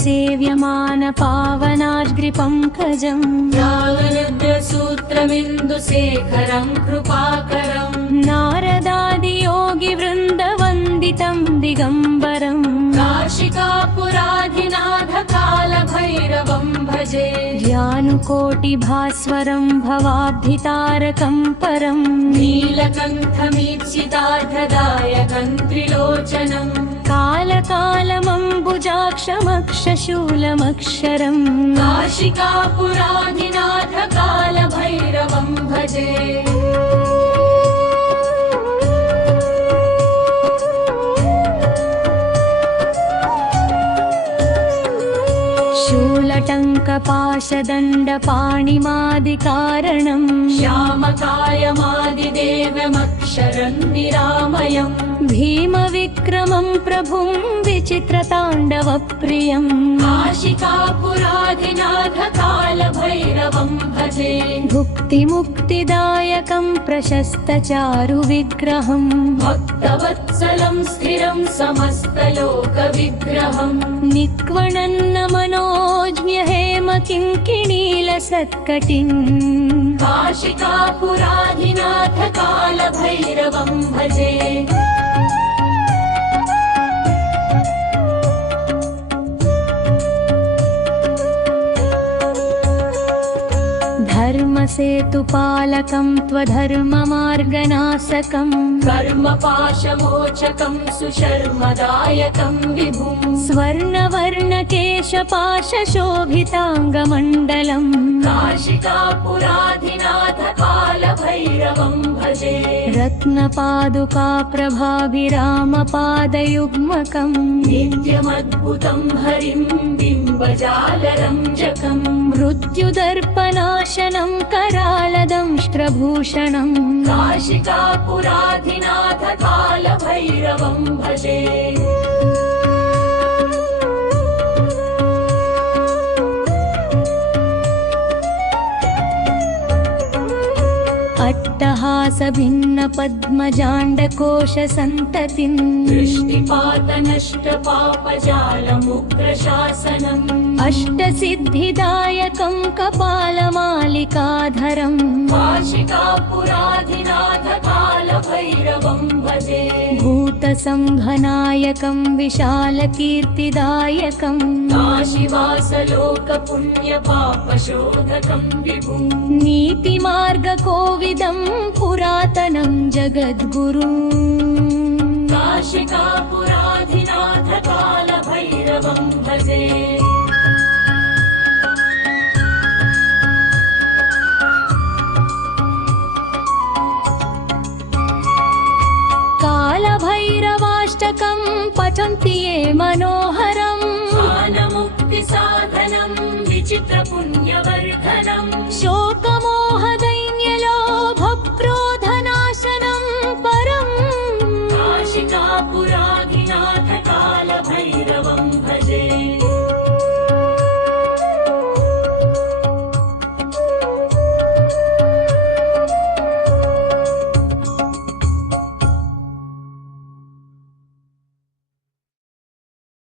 सेव्यमान पावनाग्रिपङ्कजं सूत्रमिन्दुशेखरं कृपाकरं नारदादियोगिवृन्दवन्दितं दिगम्बरं काशिकापुराधिनाथ कालभैरवं भजे ज्ञानुकोटिभास्वरं भवाब्धितारकं परं नीलकण्ठमीप्सितार्थदायकं त्रिलोचनं कालकालमम्बुजाक्षमक्षशूलमक्षरं काशिकापुराधिनाथ कालभैरवं भजे शूलटङ्कपाशदण्डपाणिमादिकारणं श्यामकायमादिदेवमक्षरं निरामयम् भीमविक्रमं प्रभुं विचित्रताण्डवप्रियं काशिकापुराधिनाथ कालभैरवं भजे भुक्तिमुक्तिदायकं प्रशस्तचारुविग्रहं भक्तवत्सलं स्थिरं समस्तलोकविग्रहं निक्वणन्न मनोज्ञहेमकिङ्किणीलसत्कटिं काशिकापुराधिनाथ कालभैरवं भजे धर्मसेतुपालकं त्वधर्ममार्गनाशकं कर्मपाशमोचकं सुशर्मदायकं विभुं स्वर्णवर्णकेशपाशशोभिताङ्गमण्डलं काशिकापुराधिनाथ कालभैरवं भजे रत्नपादुकाप्रभाभिरामपादयुग्मकं नित्यमद्भुतं हरिं बिम्बजालरञ्जकं मृत्युदर्पनाशनं करालदंष्ट्रभूषणं काशिकापुराधिनाथ कालभैरवं भजे अट्टहासभिन्नपद्मजाण्डकोशसन्ततिं दृष्टिपातनष्टपापजालमुग्रशासनम् अष्टसिद्धिदायकं कपालमालिकाधरं काशिकापुराधिनाथ कालभैरवं भजे भूतसंघनायकं विशालकीर्तिदायकं काशीवासलोकपुण्यपापशोधकं विभुं नीतिमार्गकोविदं पुरातनं जगद्गुरुं काशिकापुराधिनाथ कालभैरवं भजे कालभैरवाष्टकं पठन्ति ये मनोहरं ज्ञानमुक्तिसाधनं विचित्रपुण्यवर्धनम्